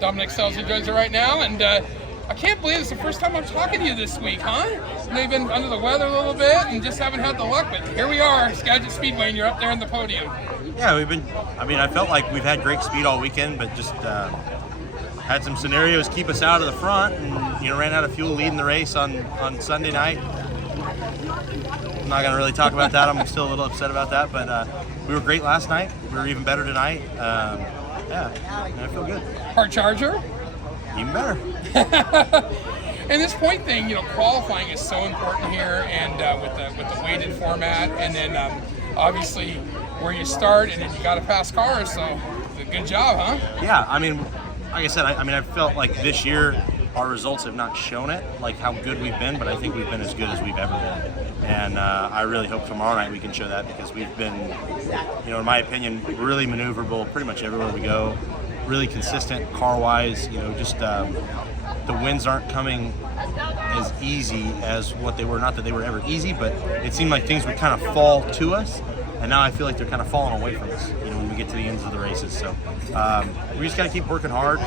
Dominic Scelzi joins it right now, and I can't believe it's the first time I'm talking to you this week, huh? I know you've been under the weather a little bit and just haven't had the luck, but here we are, Skagit Speedway, and you're up there on the podium. Yeah, I felt like we've had great speed all weekend, but just had some scenarios keep us out of the front, and ran out of fuel leading the race on Sunday night. I'm not gonna really talk about that. I'm still a little upset about that, but we were great last night. We were even better tonight. I feel good. Hard charger? Even better. And this point thing, qualifying is so important here, and with the weighted format, and then obviously where you start, and then you got to pass cars. So, good job, huh? Yeah, like I said, I felt like this year our results have not shown it, like how good we've been, but I think we've been as good as we've ever been. And I really hope tomorrow night we can show that, because we've been, in my opinion, really maneuverable pretty much everywhere we go. Really consistent car-wise, just the wins aren't coming as easy as what they were. Not that they were ever easy, but it seemed like things would kind of fall to us, and now I feel like they're kind of falling away from us, when we get to the ends of the races. So we just got to keep working hard.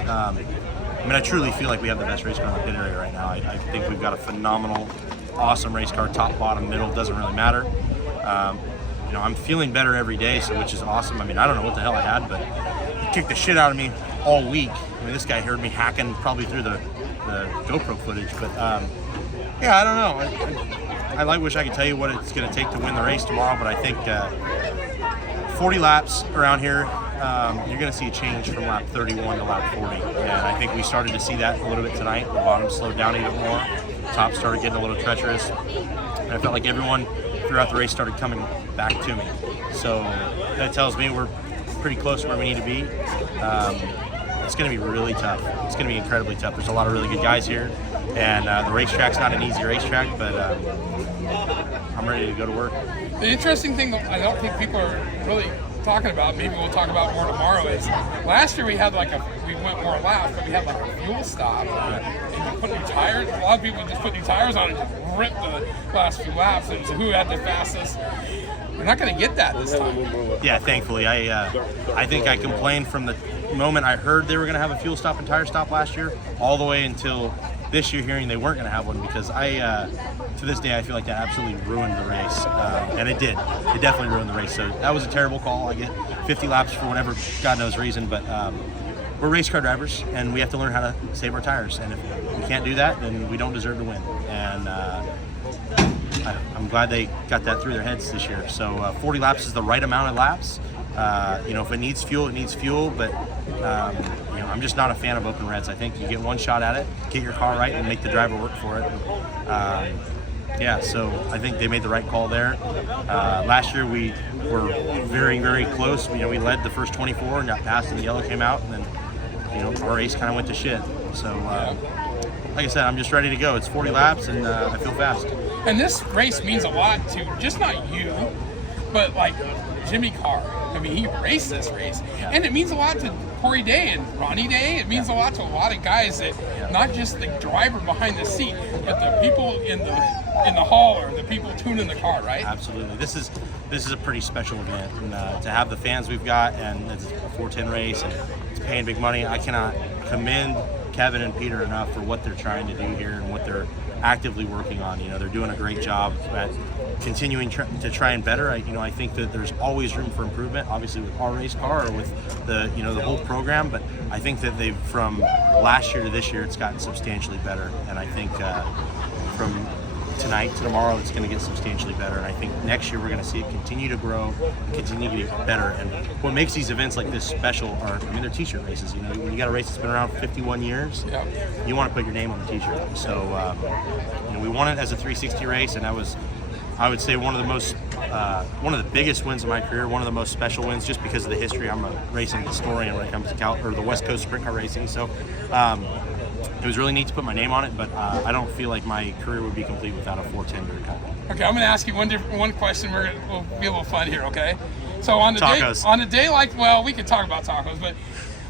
I truly feel like we have the best race car in the pit area right now. I think we've got a phenomenal, awesome race car, top, bottom, middle, doesn't really matter. I'm feeling better every day, which is awesome. I don't know what the hell I had, but it kicked the shit out of me all week. This guy heard me hacking probably through the GoPro footage, but I don't know. I wish I could tell you what it's going to take to win the race tomorrow, but I think 40 laps around here, you're going to see a change from lap 31 to lap 40, and I think we started to see that a little bit tonight. The bottom slowed down even more. Top started getting a little treacherous, and I felt like everyone throughout the race started coming back to me. So that tells me we're pretty close to where we need to be. It's going to be really tough. It's going to be incredibly tough. There's a lot of really good guys here, and the racetrack's not an easy racetrack, but I'm ready to go to work. The interesting thing that I don't think people are really talking about, maybe we'll talk about more tomorrow, is last year we went more laps, but we had a fuel stop, and you put new tires. A lot of people just put new tires on and just rip the last few laps, and who had the fastest. We're not going to get that this time. Yeah, thankfully. I think I complained from the moment I heard they were going to have a fuel stop and tire stop last year, all the way until this year hearing they weren't going to have one, because to this day, I feel like that absolutely ruined the race. And it did. It definitely ruined the race. So that was a terrible call. I get 50 laps for whatever God knows reason, but we're race car drivers, and we have to learn how to save our tires. And if we can't do that, then we don't deserve to win. And I'm glad they got that through their heads this year. So 40 laps is the right amount of laps. If it needs fuel, it needs fuel, but I'm just not a fan of open reds. I think you get one shot at it, get your car right, and make the driver work for it. So I think they made the right call there. Last year we were very, very close. We led the first 24 and got passed, and the yellow came out, and then our race kind of went to shit. So like I said, I'm just ready to go. It's 40 laps, and I feel fast. And this race means a lot to just not you, but Jimmy Carr. He raced this race, and it means a lot to Corey Day and Ronnie Day. It means a lot to a lot of guys that not just the driver behind the seat, but the people in the hall, or the people tuning the car, right? Absolutely. This is a pretty special event, and to have the fans we've got, and it's a 410 race, and it's paying big money. I cannot commend Kevin and Peter enough for what they're trying to do here and what they're actively working on. They're doing a great job at continuing to try and better. I think that there's always room for improvement, obviously with our race car or with the whole program, but I think that they've, from last year to this year, it's gotten substantially better, and I think from tonight to tomorrow it's going to get substantially better, and I think next year we're going to see it continue to grow, continue to get better. And what makes these events like this special are, they're t-shirt races. When you got a race that's been around for 51 years, you want to put your name on the t-shirt. So we won it as a 360 race, and that was, I would say, one of the biggest wins of my career, one of the most special wins, just because of the history. I'm a racing historian when it comes to the West Coast sprint car racing. So it was really neat to put my name on it, but I don't feel like my career would be complete without a 410 Dirtcup. Okay, I'm going to ask you one question. We'll be a little fun here, okay? So on a day like, well, we could talk about tacos, but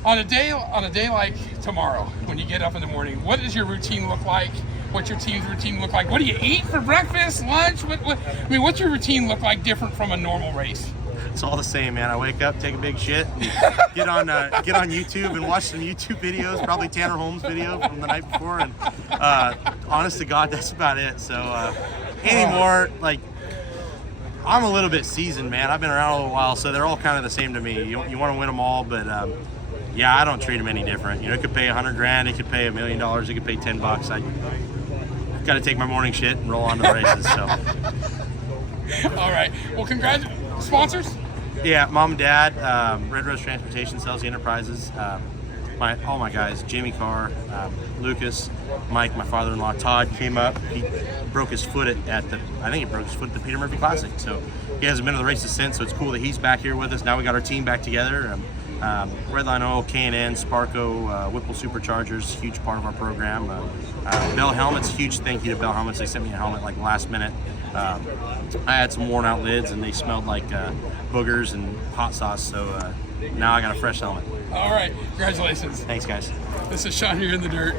on a day like tomorrow, when you get up in the morning, what does your routine look like? What's your team's routine look like? What do you eat for breakfast, lunch? What's your routine look like different from a normal race? It's all the same, man. I wake up, take a big shit, and get on YouTube and watch some YouTube videos, probably Tanner Holmes' video from the night before, and honest to God, that's about it. So anymore, like, I'm a little bit seasoned, man. I've been around a little while, so they're all kind of the same to me. You want to win them all, but yeah, I don't treat them any different. You know, it could pay $100,000, it could pay $1 million, it could pay $10. I got to take my morning shit and roll on to the races. So. All right. Well, sponsors? Yeah, Mom and Dad, Red Rose Transportation, Scelzi Enterprises, all my guys, Jimmy Carr, Lucas, Mike, my father-in-law, Todd came up. He broke his foot at the Peter Murphy Classic. So he hasn't been to the races since. So it's cool that he's back here with us. Now we got our team back together. Redline Oil, K&N, Sparco, Whipple Superchargers, huge part of our program. Bell Helmets, huge thank you to Bell Helmets. They sent me a helmet like last minute. I had some worn out lids and they smelled like boogers and hot sauce. So now I got a fresh helmet. All right. Congratulations. Thanks, guys. This is Shuan here in the dirt.